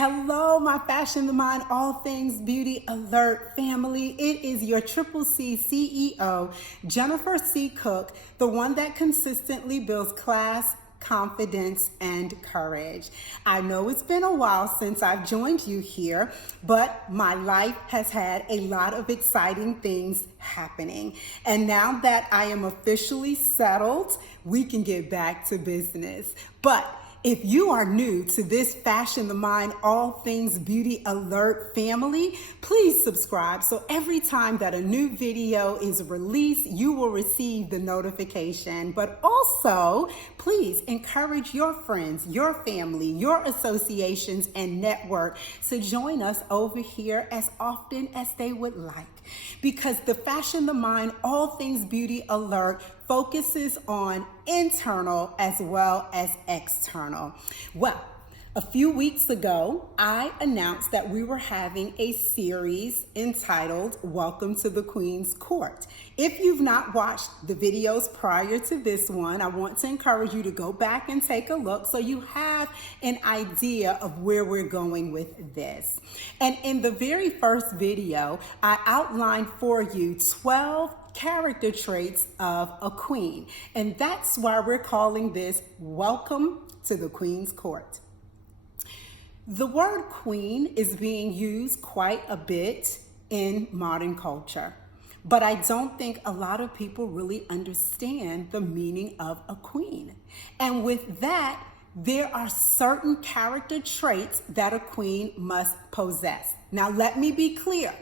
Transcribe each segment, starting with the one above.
Hello, my Fashion the Mind, all things beauty alert family. It is your Triple C CEO, Jennifer C. Cook, the one that consistently builds class, confidence, and courage. I know it's been a while since I've joined you here, but my life has had a lot of exciting things happening. And now that I am officially settled, we can get back to business. But if you are new to this Fashion the Mind, all things beauty alert family, please subscribe so every time that a new video is released, you will receive the notification. But also, please encourage your friends, your family, your associations, and network to join us over here as often as they would like. Because the Fashion the Mind, all things beauty alert focuses on internal as well as external. Well, a few weeks ago, I announced that we were having a series entitled Welcome to the Queen's Court. If you've not watched the videos prior to this one, I want to encourage you to go back and take a look so you have an idea of where we're going with this. And in the very first video, I outlined for you 12 character traits of a queen. And that's why we're calling this Welcome to the Queen's Court. The word queen is being used quite a bit in modern culture, but I don't think a lot of people really understand the meaning of a queen. And with that, there are certain character traits that a queen must possess. Now, let me be clear.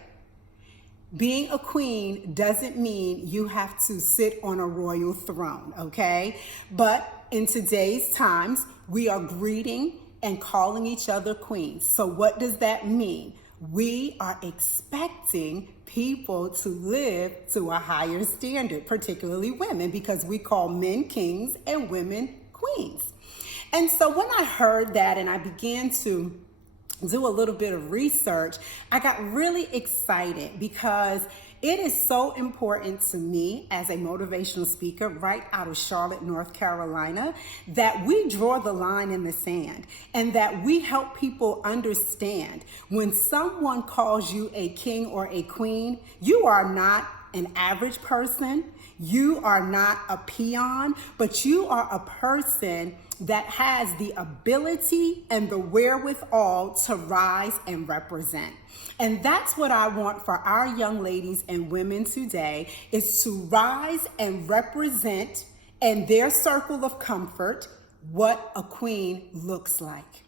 Being a queen doesn't mean you have to sit on a royal throne, okay? But in today's times, we are greeting and calling each other queens. So what does that mean? We are expecting people to live to a higher standard, particularly women, because we call men kings and women queens. And so when I heard that and I began to do a little bit of research, I got really excited because it is so important to me as a motivational speaker right out of Charlotte, North Carolina, that we draw the line in the sand and that we help people understand when someone calls you a king or a queen, you are not an average person. You are not a peon, but you are a person that has the ability and the wherewithal to rise and represent. And that's what I want for our young ladies and women today, is to rise and represent in their circle of comfort what a queen looks like.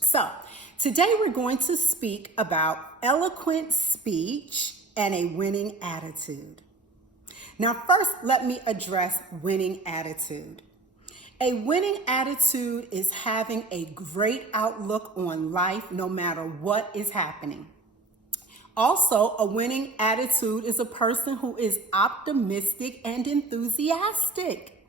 So today we're going to speak about eloquent speech and a winning attitude. Now, first, let me address winning attitude. A winning attitude is having a great outlook on life no matter what is happening. Also, a winning attitude is a person who is optimistic and enthusiastic.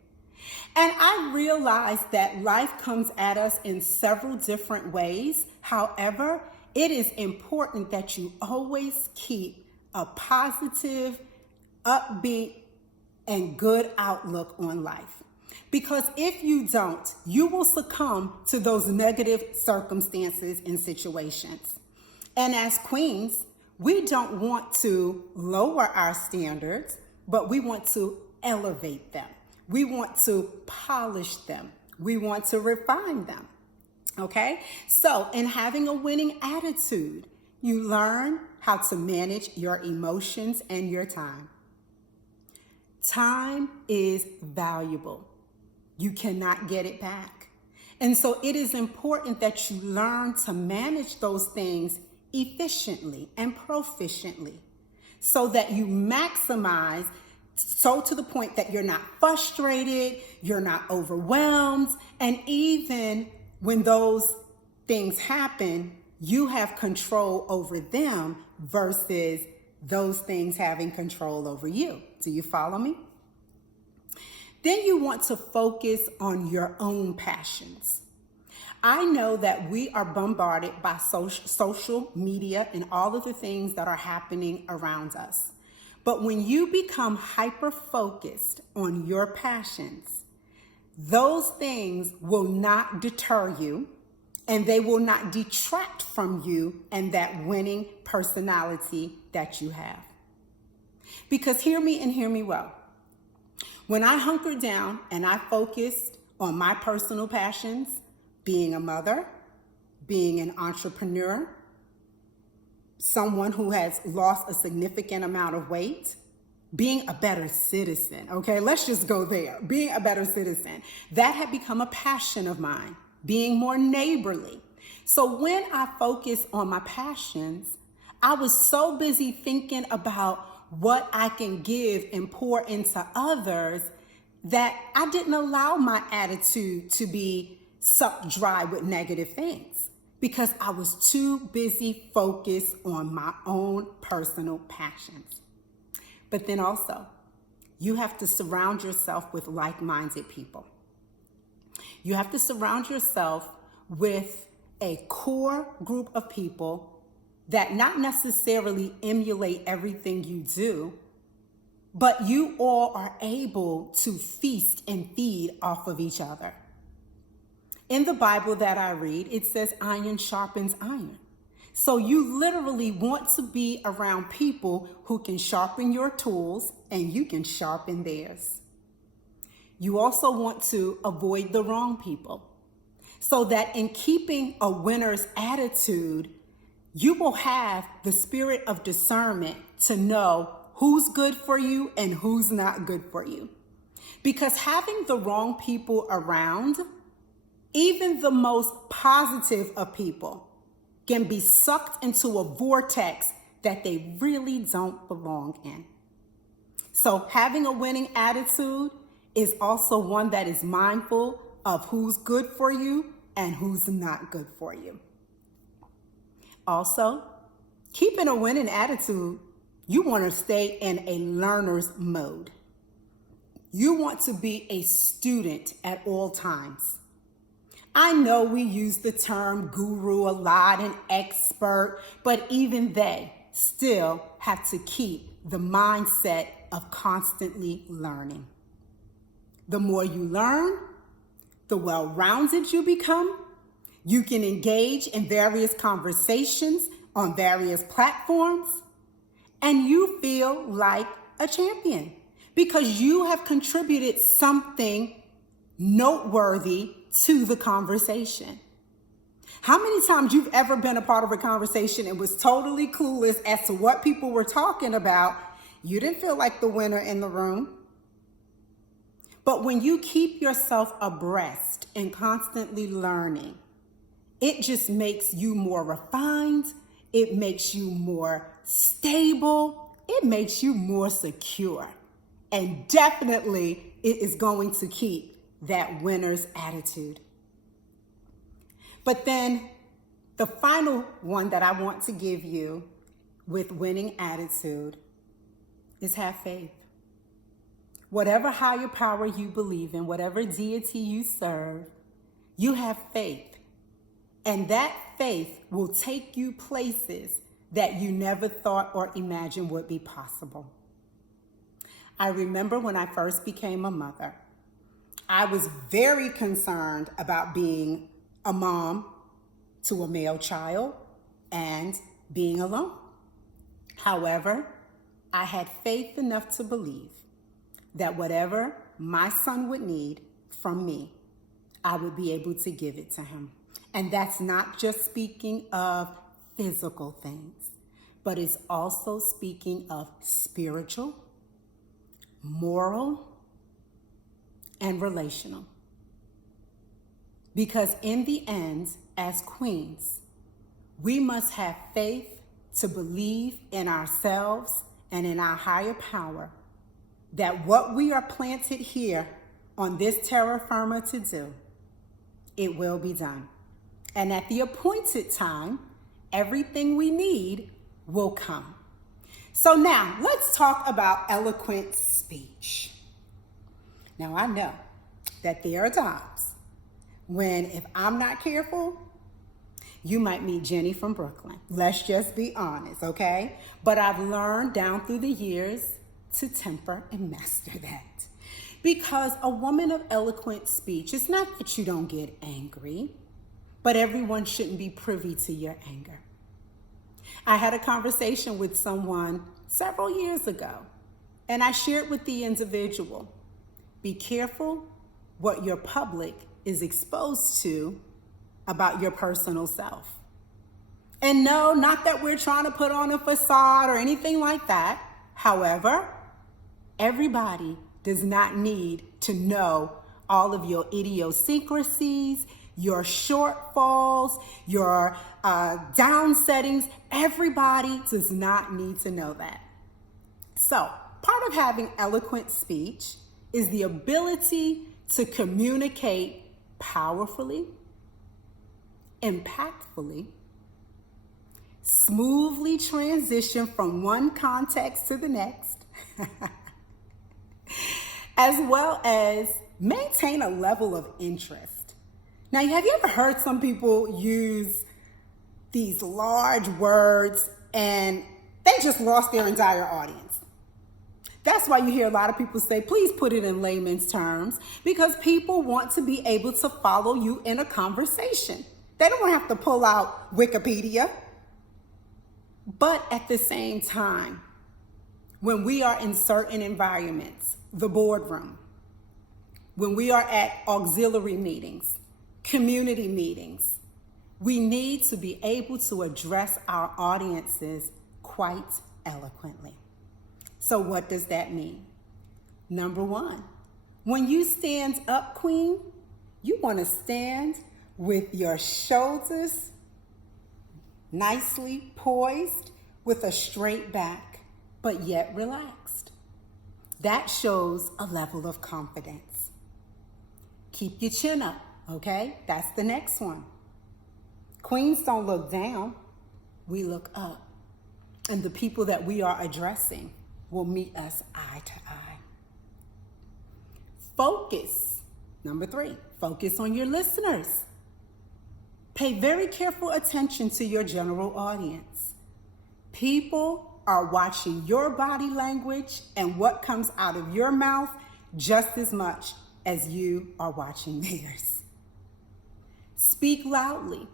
And I realize that life comes at us in several different ways. However, it is important that you always keep a positive, upbeat, and good outlook on life. Because if you don't, you will succumb to those negative circumstances and situations. And as queens, we don't want to lower our standards, but we want to elevate them. We want to polish them. We want to refine them. Okay? So in having a winning attitude, you learn how to manage your emotions and your time. Time is valuable. You cannot get it back. And so it is important that you learn to manage those things efficiently and proficiently so that you maximize, so to the point that you're not frustrated, you're not overwhelmed, and even when those things happen, you have control over them versus those things having control over you. Do you follow me? Then you want to focus on your own passions. I know that we are bombarded by social media and all of the things that are happening around us. But when you become hyper-focused on your passions, those things will not deter you and they will not detract from you and that winning personality that you have. Because hear me and hear me well. When I hunkered down and I focused on my personal passions, being a mother, being an entrepreneur, someone who has lost a significant amount of weight, being a better citizen, okay? Let's just go there. Being a better citizen. That had become a passion of mine, being more neighborly. So when I focused on my passions, I was so busy thinking about what I can give and pour into others that I didn't allow my attitude to be sucked dry with negative things because I was too busy focused on my own personal passions. But then also, you have to surround yourself with like-minded people. You have to surround yourself with a core group of people that not necessarily emulate everything you do, but you all are able to feast and feed off of each other. In the Bible that I read, it says iron sharpens iron. So you literally want to be around people who can sharpen your tools and you can sharpen theirs. You also want to avoid the wrong people so that in keeping a winner's attitude, you will have the spirit of discernment to know who's good for you and who's not good for you. Because having the wrong people around, even the most positive of people, can be sucked into a vortex that they really don't belong in. So having a winning attitude is also one that is mindful of who's good for you and who's not good for you. Also, keeping a winning attitude, you want to stay in a learner's mode. You want to be a student at all times. I know we use the term guru a lot and expert, but even they still have to keep the mindset of constantly learning. The more you learn, the well-rounded you become. You can engage in various conversations on various platforms, and you feel like a champion because you have contributed something noteworthy to the conversation. How many times you've ever been a part of a conversation and was totally clueless as to what people were talking about? You didn't feel like the winner in the room. But when you keep yourself abreast and constantly learning, it just makes you more refined. It makes you more stable. It makes you more secure. And definitely it is going to keep that winner's attitude. But then the final one that I want to give you with winning attitude is have faith. Whatever higher power you believe in, whatever deity you serve, you have faith. And that faith will take you places that you never thought or imagined would be possible. I remember when I first became a mother, I was very concerned about being a mom to a male child and being alone. However, I had faith enough to believe that whatever my son would need from me, I would be able to give it to him. And that's not just speaking of physical things, but it's also speaking of spiritual, moral, and relational. Because in the end, as queens, we must have faith to believe in ourselves and in our higher power that what we are planted here on this terra firma to do, it will be done. And at the appointed time, everything we need will come. So now let's talk about eloquent speech. Now I know that there are times when if I'm not careful, you might meet Jenny from Brooklyn. Let's just be honest, okay? But I've learned down through the years to temper and master that. Because a woman of eloquent speech, it's not that you don't get angry, but everyone shouldn't be privy to your anger. I had a conversation with someone several years ago, and I shared with the individual, be careful what your public is exposed to about your personal self. And no, not that we're trying to put on a facade or anything like that. However, everybody does not need to know all of your idiosyncrasies, your shortfalls, your downsettings. Everybody does not need to know that. So, part of having eloquent speech is the ability to communicate powerfully, impactfully, smoothly transition from one context to the next, as well as maintain a level of interest. Now, have you ever heard some people use these large words and they just lost their entire audience? That's why you hear a lot of people say, please put it in layman's terms, because people want to be able to follow you in a conversation. They don't have to pull out Wikipedia. But at the same time, when we are in certain environments, the boardroom, when we are at auxiliary meetings, community meetings, we need to be able to address our audiences quite eloquently. So what does that mean? Number one, when you stand up, queen, you want to stand with your shoulders nicely poised with a straight back, but yet relaxed. That shows a level of confidence. Keep your chin up, okay? That's the next one. Queens don't look down, we look up. And the people that we are addressing will meet us eye to eye. Focus. Number three, focus on your listeners. Pay very careful attention to your general audience. People are watching your body language and what comes out of your mouth just as much as you are watching theirs. Speak loudly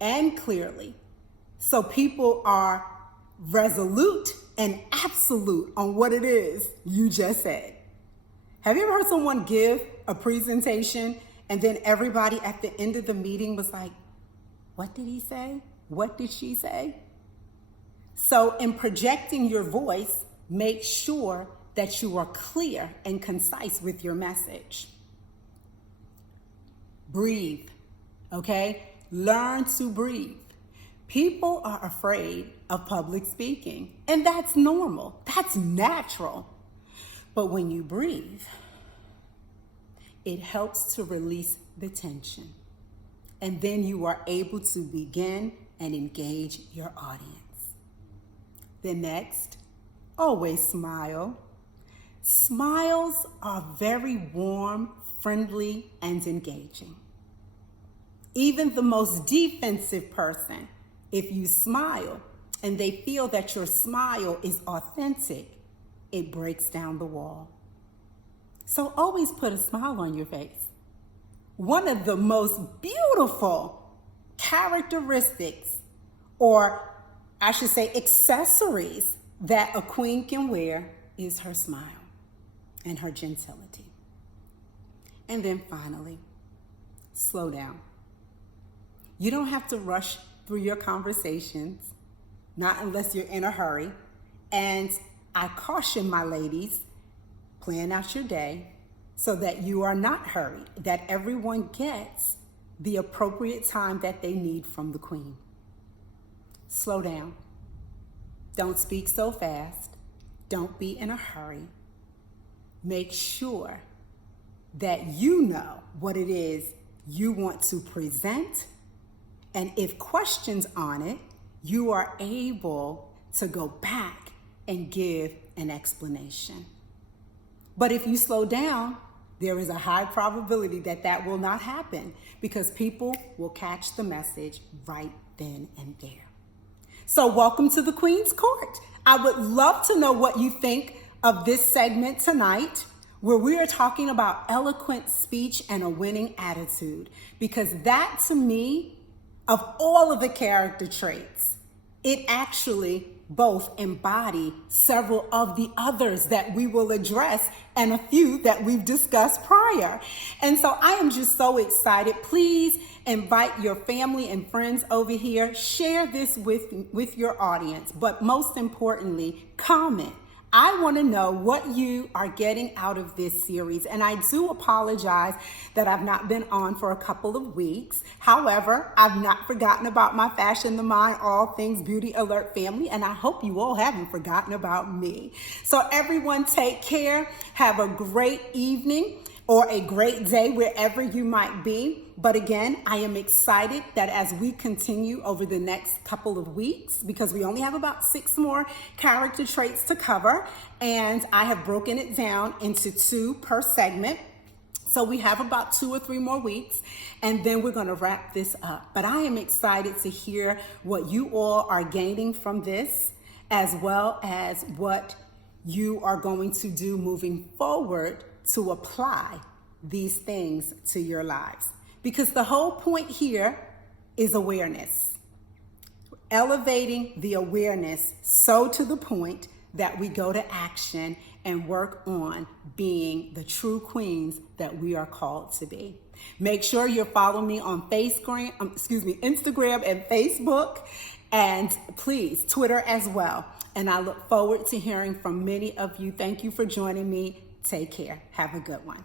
and clearly so people are resolute and absolute on what it is you just said. Have you ever heard someone give a presentation and then everybody at the end of the meeting was like, what did he say? What did she say? So in projecting your voice, make sure that you are clear and concise with your message. Breathe, okay? Learn to breathe. People are afraid of public speaking, and that's normal. That's natural. But when you breathe, it helps to release the tension. And then you are able to begin and engage your audience. The next, always smile. Smiles are very warm, friendly, and engaging. Even the most defensive person, if you smile and they feel that your smile is authentic, it breaks down the wall. So always put a smile on your face. One of the most beautiful characteristics, or I should say accessories, that a queen can wear is her smile and her gentility. And then finally, slow down. You don't have to rush through your conversations, not unless you're in a hurry. And I caution my ladies, plan out your day so that you are not hurried, that everyone gets the appropriate time that they need from the queen. Slow down. Don't speak so fast. Don't be in a hurry. Make sure that you know what it is you want to present. And if questions on it, you are able to go back and give an explanation. But if you slow down, there is a high probability that that will not happen because people will catch the message right then and there. So welcome to the Queen's Court. I would love to know what you think of this segment tonight, where we are talking about eloquent speech and a winning attitude, because that to me of all of the character traits, it actually both embody several of the others that we will address and a few that we've discussed prior. And so I am just so excited. Please invite your family and friends over here. Share this with your audience, but most importantly, comment. I want to know what you are getting out of this series. And I do apologize that I've not been on for a couple of weeks. However, I've not forgotten about my Fashion the Mind, All Things Beauty Alert family. And I hope you all haven't forgotten about me. So everyone take care. Have a great evening or a great day wherever you might be. But again, I am excited that as we continue over the next couple of weeks, because we only have about 6 more character traits to cover, and I have broken it down into 2 per segment. So we have about 2 or 3 more weeks, and then we're going to wrap this up. But I am excited to hear what you all are gaining from this, as well as what you are going to do moving forward to apply these things to your lives. Because the whole point here is awareness. Elevating the awareness so to the point that we go to action and work on being the true queens that we are called to be. Make sure you follow me on Instagram and Facebook, and please Twitter as well. And I look forward to hearing from many of you. Thank you for joining me. Take care. Have a good one.